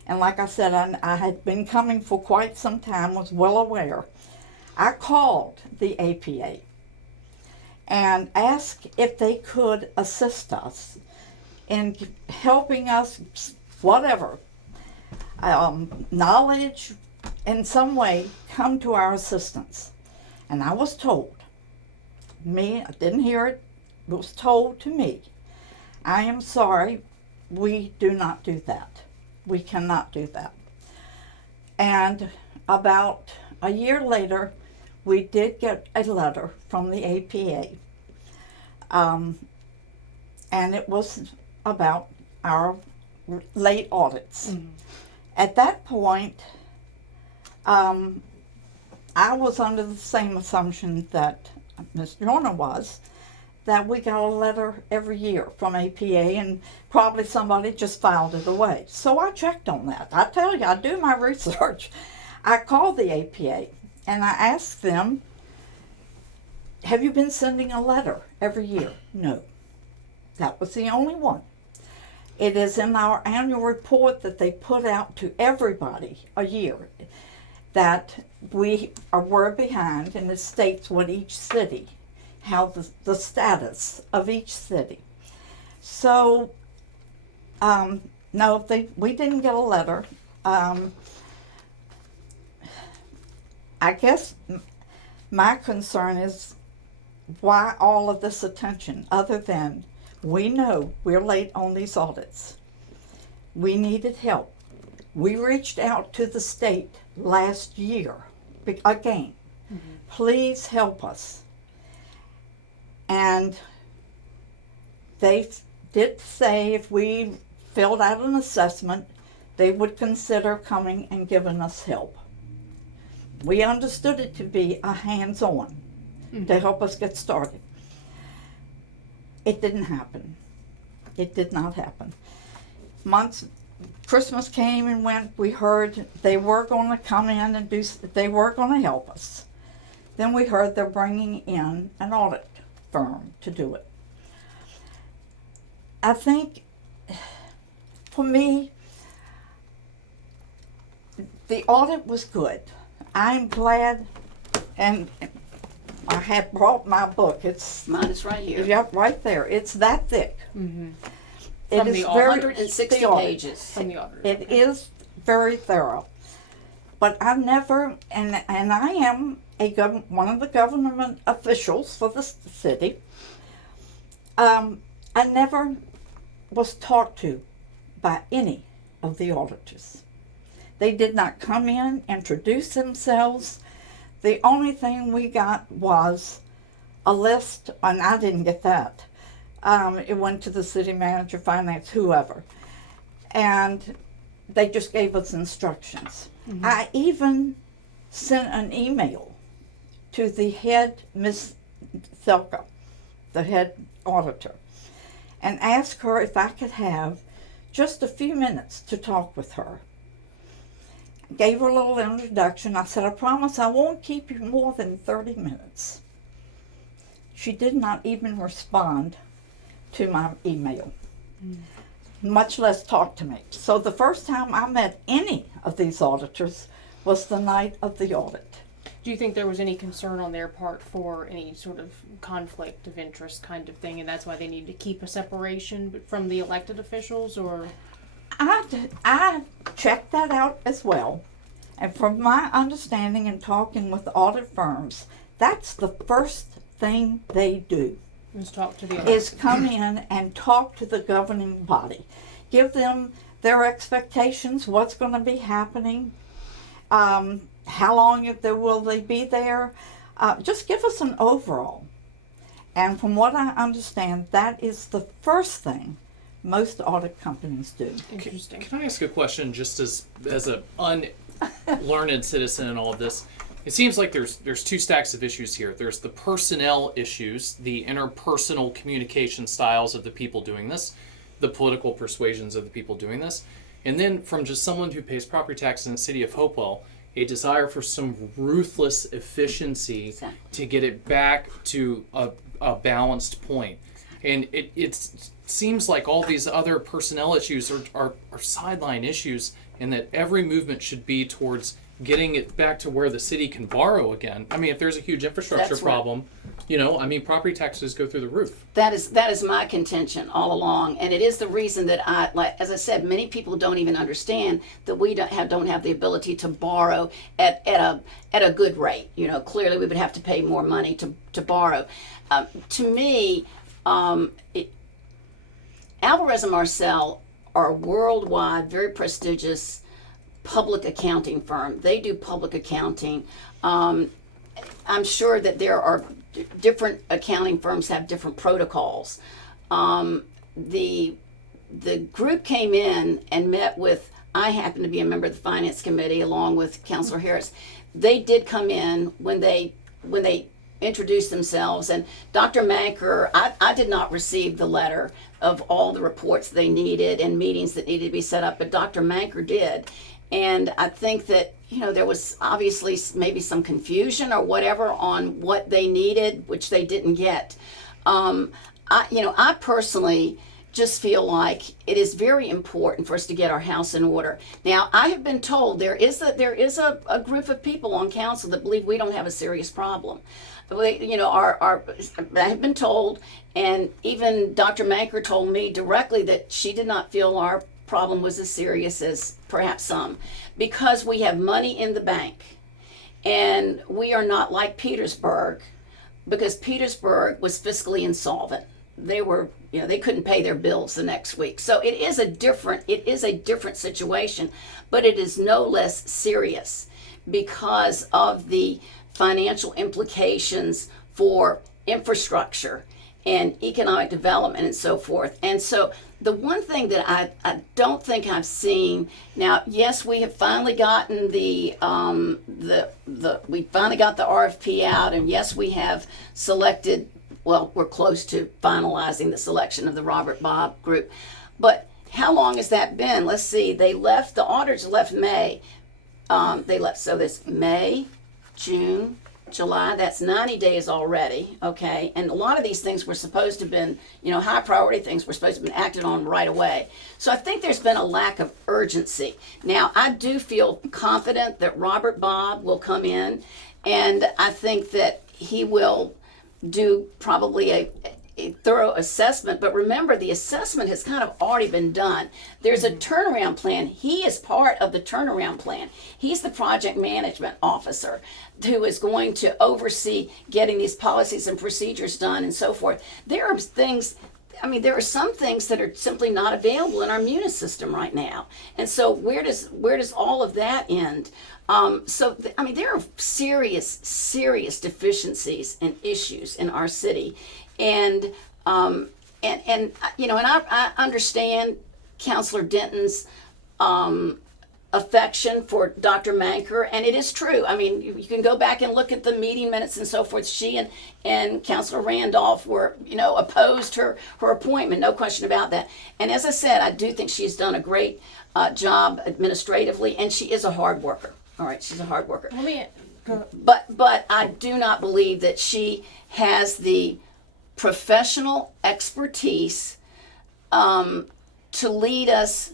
and like I said, I had been coming for quite some time, was well aware. I called the APA and asked if they could assist us in helping us, whatever, knowledge in some way come to our assistance. And I was told, I didn't hear it, it was told to me, I am sorry, we do not do that. We cannot do that. And about a year later, we did get a letter from the APA, and it was about our late audits. Mm-hmm. At that point, I was under the same assumption that Ms. Joyner was, that we got a letter every year from APA, and probably somebody just filed it away. So I checked on that. I tell you, I do my research. I called the APA and I asked them, have you been sending a letter every year? No. That was the only one. It is in our annual report that they put out to everybody a year that we were behind, and it states what each city, how the status of each city. So, no, we didn't get a letter. I guess my concern is why all of this attention, other than we know we're late on these audits. We needed help. We reached out to the state last year, again, please help us. And they did say if we filled out an assessment, they would consider coming and giving us help. We understood it to be a hands-on to help us get started. It didn't happen. It did not happen. Christmas came and went. We heard they were going to come in and they were going to help us. Then we heard they're bringing in an audit firm to do it. I think, for me, the audit was good. I'm glad, and I had brought my book. Mine is right here. Yep, right there. It's that thick. Mm-hmm. It From is the very 160 the audit. pages. From the auditor. It is very thorough. But I've never, and I am one of the government officials for the city. I never was talked to by any of the auditors. They did not come in, introduce themselves. The only thing we got was a list, and I didn't get that. It went to the city manager, finance, whoever. And they just gave us instructions. Mm-hmm. I even sent an email to the head, Miss Thelka, the head auditor, and asked her if I could have just a few minutes to talk with her. Gave her a little introduction. I said, I promise I won't keep you more than 30 minutes. She did not even respond to my email, much less talk to me. So the first time I met any of these auditors was the night of the audit. Do you think there was any concern on their part for any sort of conflict of interest kind of thing, and that's why they need to keep a separation from the elected officials, or? I checked that out as well. And from my understanding and talking with audit firms, that's the first thing they do. Is talk to the is come in and talk to the governing body. Give them their expectations, what's going to be happening, how long will they be there. Just give us an overall. And from what I understand, that is the first thing most audit companies do. Interesting. Can I ask a question, just as a unlearned citizen in all of this? It seems like there's two stacks of issues here. There's the personnel issues, the interpersonal communication styles of the people doing this, the political persuasions of the people doing this, and then from just someone who pays property tax in the city of Hopewell, a desire for some ruthless efficiency to get it back to a balanced point. And it seems like all these other personnel issues are sideline issues, and that every movement should be towards getting it back to where the city can borrow again. I mean, if there's a huge infrastructure problem, property taxes go through the roof. That is my contention all along, and it is the reason that as I said, many people don't even understand that we don't have the ability to borrow at a good rate. Clearly we would have to pay more money to borrow. To me, Alvarez and Marcel are a worldwide, very prestigious public accounting firm. They do public accounting. I'm sure that there are different accounting firms have different protocols. The group came in and met with, I happen to be a member of the finance committee along with Councilor Harris. They did come in when they introduced themselves, and Dr. Manker, I did not receive the letter of all the reports they needed and meetings that needed to be set up, but Dr. Manker did. And I think that, there was obviously maybe some confusion or whatever on what they needed, which they didn't get. I personally just feel like it is very important for us to get our house in order. Now, I have been told there is a group of people on council that believe we don't have a serious problem. I have been told, and even Dr. Manker told me directly that she did not feel our problem was as serious as perhaps some, because we have money in the bank, and we are not like Petersburg, because Petersburg was fiscally insolvent. They were, they couldn't pay their bills the next week. So it is a different situation, but it is no less serious because of the financial implications for infrastructure and economic development and so forth. And so the one thing that I don't think I've seen now, yes, we have finally gotten we finally got the RFP out, and yes, we have selected well, we're close to finalizing the selection of the Robert Bob group. But how long has that been? Let's see, the auditors left May. They left, so this May, June, July, that's 90 days already, okay? And a lot of these things were supposed to have been, high priority things were supposed to have been acted on right away. So I think there's been a lack of urgency. Now, I do feel confident that Robert Bob will come in, and I think that he will do probably a thorough assessment. But remember, the assessment has kind of already been done. There's a turnaround plan. He is part of the turnaround plan. He's the project management officer who is going to oversee getting these policies and procedures done and so forth. There are some things that are simply not available in our Munis system right now. And so where does all of that end? There are serious deficiencies and issues in our city. And I understand Councilor Denton's affection for Dr. Manker, and it is true. I mean, you can go back and look at the meeting minutes and so forth. She and Councilor Randolph were, opposed her appointment, no question about that. And as I said, I do think she's done a great job administratively, and she is a hard worker. All right, she's a hard worker. But I do not believe that she has the professional expertise to lead us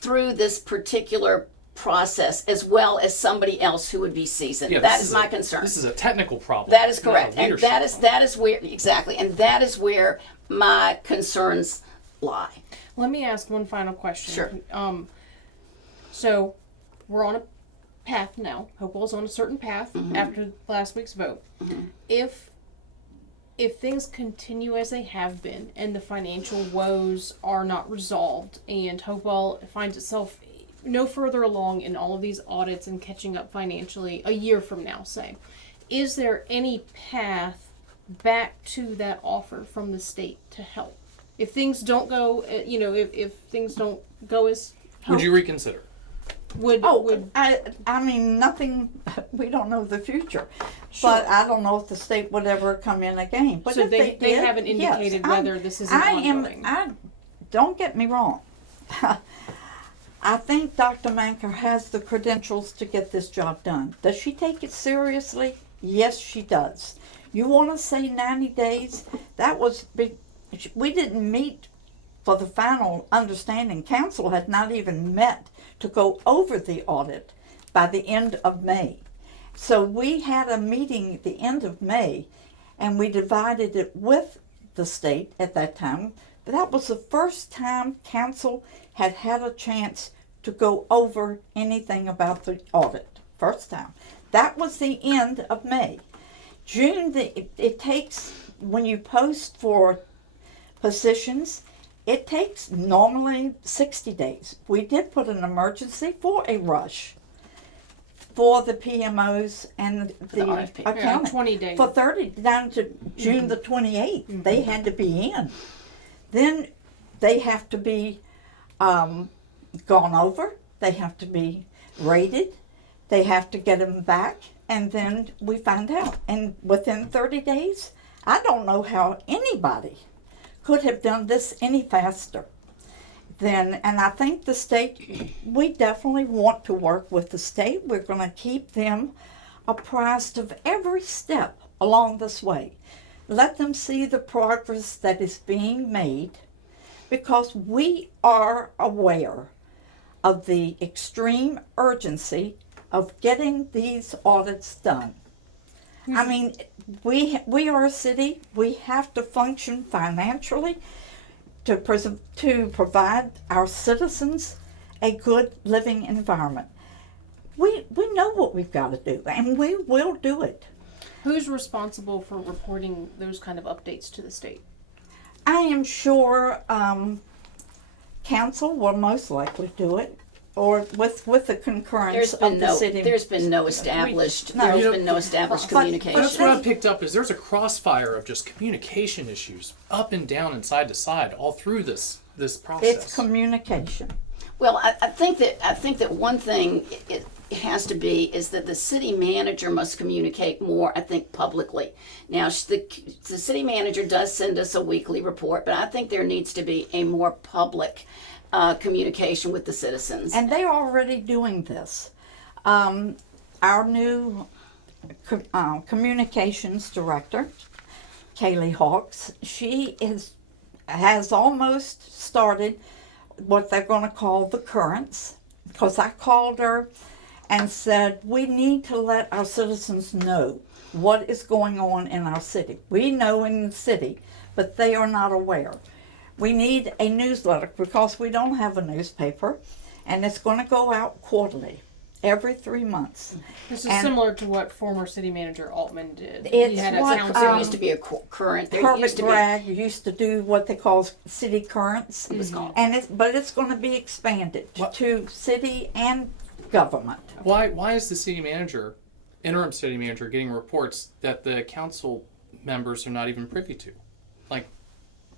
through this particular process as well as somebody else who would be seasoned. Yeah, that is my concern. This is a technical problem. That is correct. And leadership that is where, exactly, and that is where my concerns lie. Let me ask one final question. Sure. So we're on a path now. Hopewell's on a certain path after last week's vote. If things continue as they have been and the financial woes are not resolved and Hopewell finds itself no further along in all of these audits and catching up financially a year from now, say, is there any path back to that offer from the state to help? If things don't go, if things don't go as hoped, would you reconsider? I mean, nothing, we don't know the future. Sure. But I don't know if the state would ever come in again. But so if they did, haven't indicated yes, whether this is ongoing. Don't get me wrong. I think Dr. Manker has the credentials to get this job done. Does she take it seriously? Yes, she does. You want to say 90 days? That was big. We didn't meet for the final understanding. Council had not even met to go over the audit by the end of May. So we had a meeting at the end of May, and we divided it with the state at that time. But that was the first time council had had a chance to go over anything about the audit. First time. That was the end of May. June, it takes, when you post for positions, it takes normally 60 days. We did put an emergency for a rush for the PMOs and the accounting. Yeah, 20 days. For 30, down to June the 28th, they had to be in. Then they have to be gone over. They have to be rated. They have to get them back. And then we find out. And within 30 days, I don't know how anybody could have done this any faster. And I think the state, we definitely want to work with the state. We're going to keep them apprised of every step along this way. Let them see the progress that is being made, because we are aware of the extreme urgency of getting these audits done. I mean, we are a city. We have to function financially to provide our citizens a good living environment. We know what we've got to do, and we will do it. Who's responsible for reporting those kind of updates to the state? I am sure council will most likely do it, or with the concurrence of the city. There's been no established communication. That's what I picked up is there's a crossfire of just communication issues up and down and side to side all through this process. It's communication. Well, I think that one thing has to be is that the city manager must communicate more, I think, publicly. Now, the city manager does send us a weekly report, but I think there needs to be a more public communication with the citizens. And they're already doing this. Our new communications director, Kaylee Hawks, she has almost started what they're going to call the currents, because I called her and said, we need to let our citizens know what is going on in our city. We know in the city, but they are not aware. We need a newsletter because we don't have a newspaper, and it's going to go out quarterly, every 3 months. This is similar to what former city manager Altman did. It's He had a what, town There city. used to be a current. There Herbert used to be. Bragg used to do what they call city currents, It was called. and but it's going to be expanded to city and government. Why is the interim city manager, getting reports that the council members are not even privy to? Like,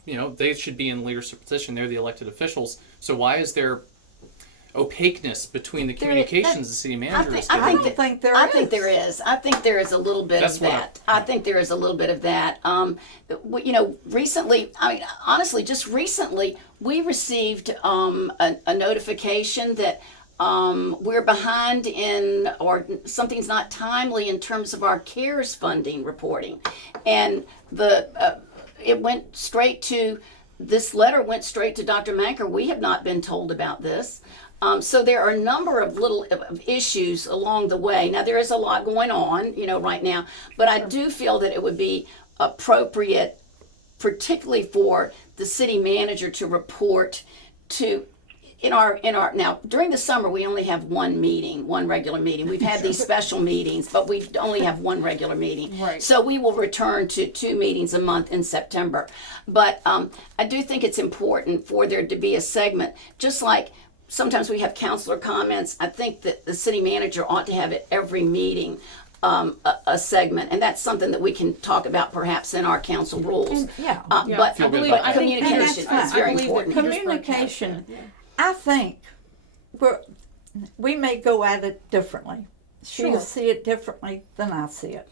they should be in leadership position. They're the elected officials. So why is there opaqueness between the communications the city manager is doing? I don't think there is. I think there is. I think there is a little bit That's of what that. I think there is a little bit of that. Recently, I mean, honestly, just recently, we received a notification that we're behind in, or something's not timely in terms of our CARES funding reporting, and this letter went straight to Dr. Manker. We have not been told about this. So there are a number of little issues along the way. Now, there is a lot going on, right now, but I do feel that it would be appropriate, particularly for the city manager to report to, now during the summer we only have one regular meeting. We've had these special meetings, but we only have one regular meeting. Right. So we will return to 2 meetings a month in September. But I do think it's important for there to be a segment, just like sometimes we have counselor comments. I think that the city manager ought to have at every meeting a segment, and that's something that we can talk about perhaps in our council rules. Yeah. But I believe- I think communication that's is very I believe that important. Communication, I think we may go at it differently. She'll Sure. see it differently than I see it.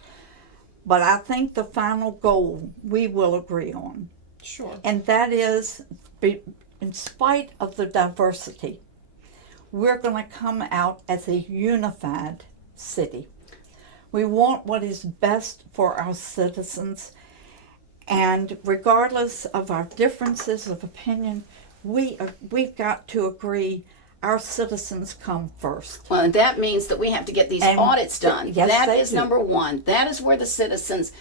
But I think the final goal we will agree on. Sure. And that is, in spite of the diversity, we're going to come out as a unified city. We want what is best for our citizens, and regardless of our differences of opinion, we've got to agree our citizens come first. Well, and that means that we have to get these And audits done. yes, That they is do. number one. That is where the citizens,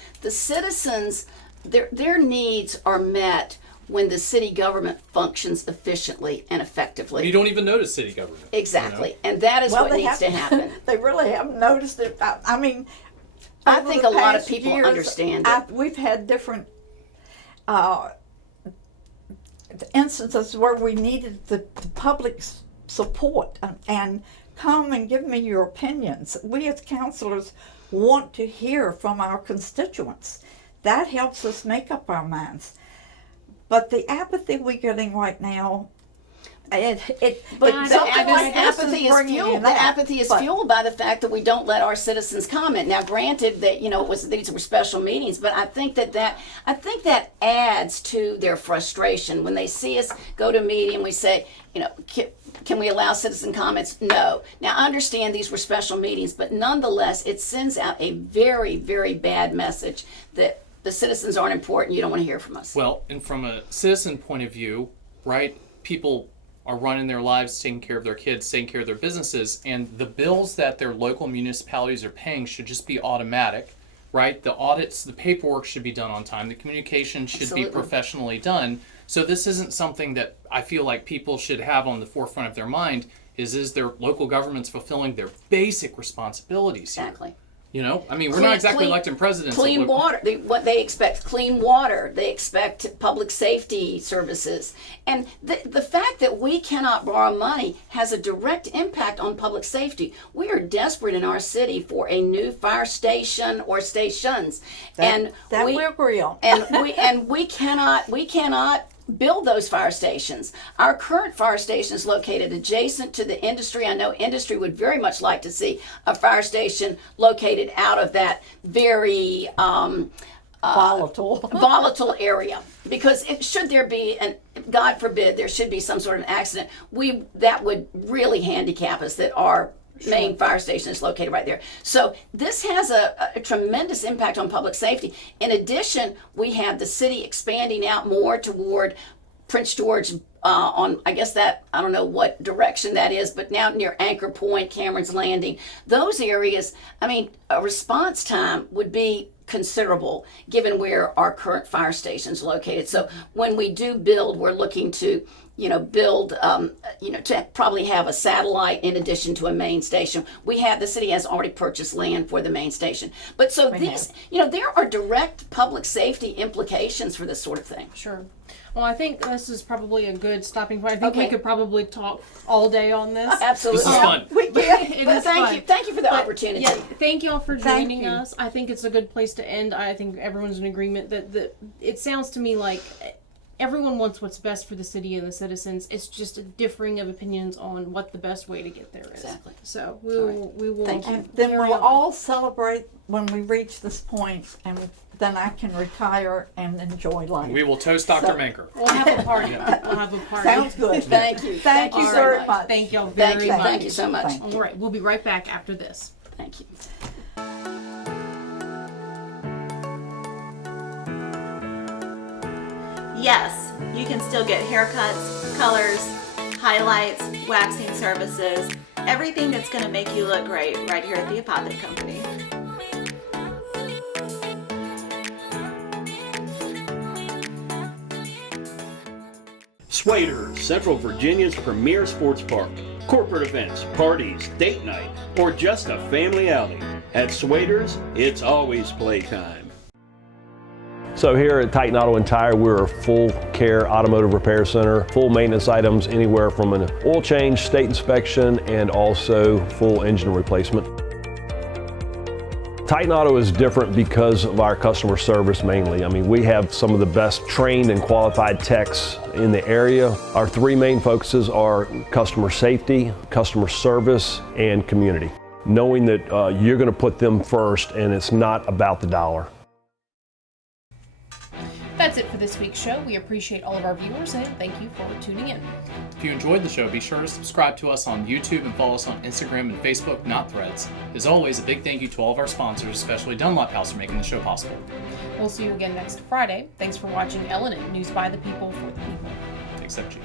their needs are met when the city government functions efficiently and effectively. You don't even notice city government. Exactly. And that is what needs to happen. They really haven't noticed it. I mean, I over think the a lot of past people years, understand it. We've had different instances where we needed the public's support and come and give me your opinions. We as counselors want to hear from our constituents. That helps us make up our minds. But the apathy we're getting right now, Apathy is fueled by the fact that we don't let our citizens comment. Now, granted that these were special meetings, but I think that adds to their frustration when they see us go to a meeting and we say, can we allow citizen comments? No. Now, I understand these were special meetings, but nonetheless, it sends out a very, very bad message that the citizens aren't important. You don't want to hear from us. Well, and from a citizen point of view, right, people are running their lives, taking care of their kids, taking care of their businesses, and the bills that their local municipalities are paying should just be automatic, right? The audits, the paperwork should be done on time. The communication should Absolutely. be professionally done. So this isn't something that I feel like people should have on the forefront of their mind is their local governments fulfilling their basic responsibilities here? Exactly. I mean, we're not exactly electing presidents. Clean water. They expect clean water. They expect public safety services. And the fact that we cannot borrow money has a direct impact on public safety. We are desperate in our city for a new fire station or stations. That we agree on. and we cannot build those fire stations. Our current fire station is located adjacent to the industry. I know industry would very much like to see a fire station located out of that very volatile area, because should there be, and God forbid there should be some sort of accident, that would really handicap us, that our main fire station is located right there. So this has a tremendous impact on public safety. In addition, we have the city expanding out more toward Prince George, on, I guess that, I don't know what direction that is, but now near Anchor Point, Cameron's Landing, those areas, I mean, a response time would be considerable given where our current fire station is located. So when we do build, we're looking to build, to probably have a satellite in addition to a main station. The city has already purchased land for the main station. But so there are direct public safety implications for this sort of thing. Sure. Well, I think this is probably a good stopping point. I think we could probably talk all day on this. Absolutely. This is fun. It is fun. Thank you for the opportunity. Yeah, thank y'all for joining us. I think it's a good place to end. I think everyone's in agreement that it sounds to me like everyone wants what's best for the city and the citizens. It's just a differing of opinions on what the best way to get there is. Exactly. So we will. And then we'll all celebrate when we reach this point, and then I can retire and enjoy life. We will toast Dr. Manker. We'll have a party. We'll have a party. Sounds good. Thank you. Thank you very much. Thank y'all very much. Thank you so much. Thank All right, we'll be right back after this. Thank you. Yes, you can still get haircuts, colors, highlights, waxing services, everything that's going to make you look great right here at the Apothic Company. Swader, Central Virginia's premier sports park. Corporate events, parties, date night, or just a family outing. At Swader's, it's always playtime. So here at Titan Auto and Tire, we're a full care automotive repair center, full maintenance items anywhere from an oil change, state inspection, and also full engine replacement. Titan Auto is different because of our customer service mainly. I mean, we have some of the best trained and qualified techs in the area. Our three main focuses are customer safety, customer service, and community. Knowing that you're going to put them first and it's not about the dollar. That's it for this week's show. We appreciate all of our viewers and thank you for tuning in. If you enjoyed the show, be sure to subscribe to us on YouTube and follow us on Instagram and Facebook, not Threads. As always, a big thank you to all of our sponsors, especially Dunlop House, for making the show possible. We'll see you again next Friday. Thanks for watching LNN News by the People for the People. Except you.